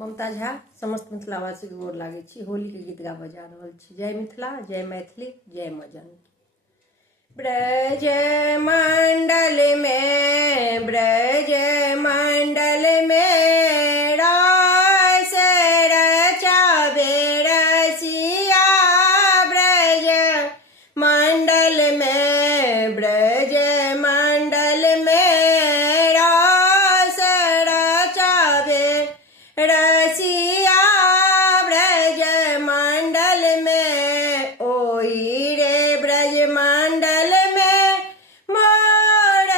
ममता झा समस्त मिथिलावासी के गोर लागे छी। होली के गीत गाबऽ जा रहल छी। जय मिथिला, जय मैथिली, जय माँ जानकी। ब्रज मंडल में रास रचावे रसिया। ब्रज मंडल में रास रचावे रसिया। ब्रज मंडल में ओई रे ब्रज मंडल में मोर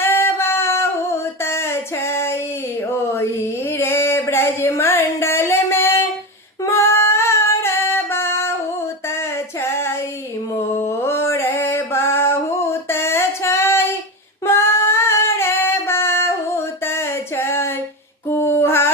बहुत छई। ओई रे ब्रज मंडल में मोर बहुत छई। मोर बहुत छई, मोर बहुत छई। कुहा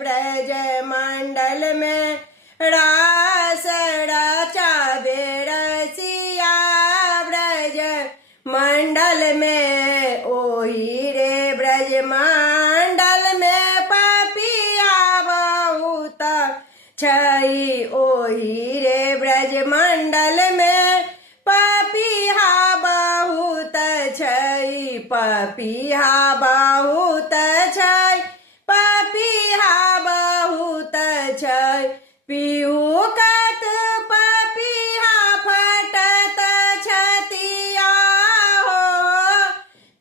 ब्रज मंडल में रास रचावे रसिया। ब्रज मंडल में ओही रे ब्रज मंडल में पपिया बहुत छई। ओही रे ब्रज मंडल में पपिया बहुत छई। पपिया बहुत छई, पपिया बहुत छई। पीहू कत पपिया फटत छतिया हो।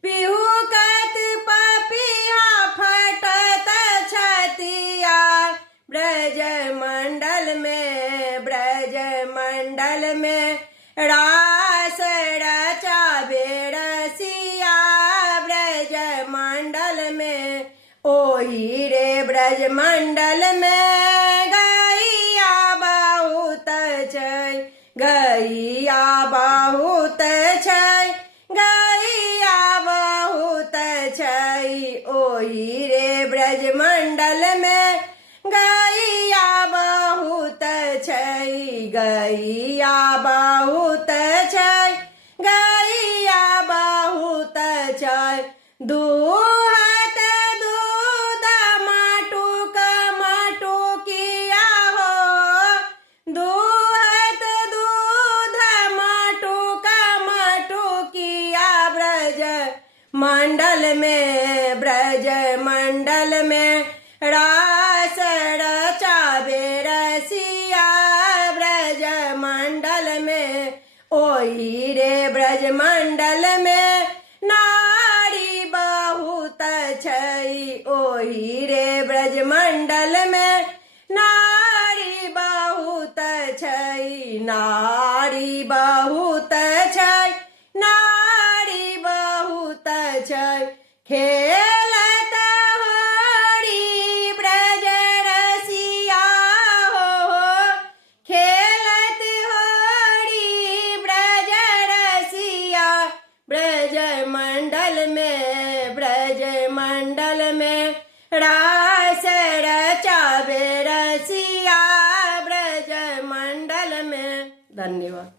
पीहू कत पपिया फटत छतिया। ब्रज मंडल में रास रचावे रसिया। ब्रज मंडल में ओही रे ब्रज मंडल में गैया बहुत छई। गैया बहुत छई, गैया बहुत छई। ओही रे ब्रज मंडल में गैया बहुत छई। गैया बहुत छई, गैया बहुत छई। दूहत दूध मटुक मटुकिया हो। दूहत दूध मटुक मटुकिया। ब्रज मंडल में रास रचावे रसिया। ब्रज मंडल में ओही रे ब्रज मंडल में नारी बहुत छई। ओही रे ब्रज मंडल में नारी बहुत छई। नारी बहुत छई, नारी बहुत छई। खेलत होरी ब्रज रसिया हो। खेलत होरी ब्रज रसिया। ब्रज मंडल में रास रचावे रसिया। ब्रज मंडल में। धन्यवाद।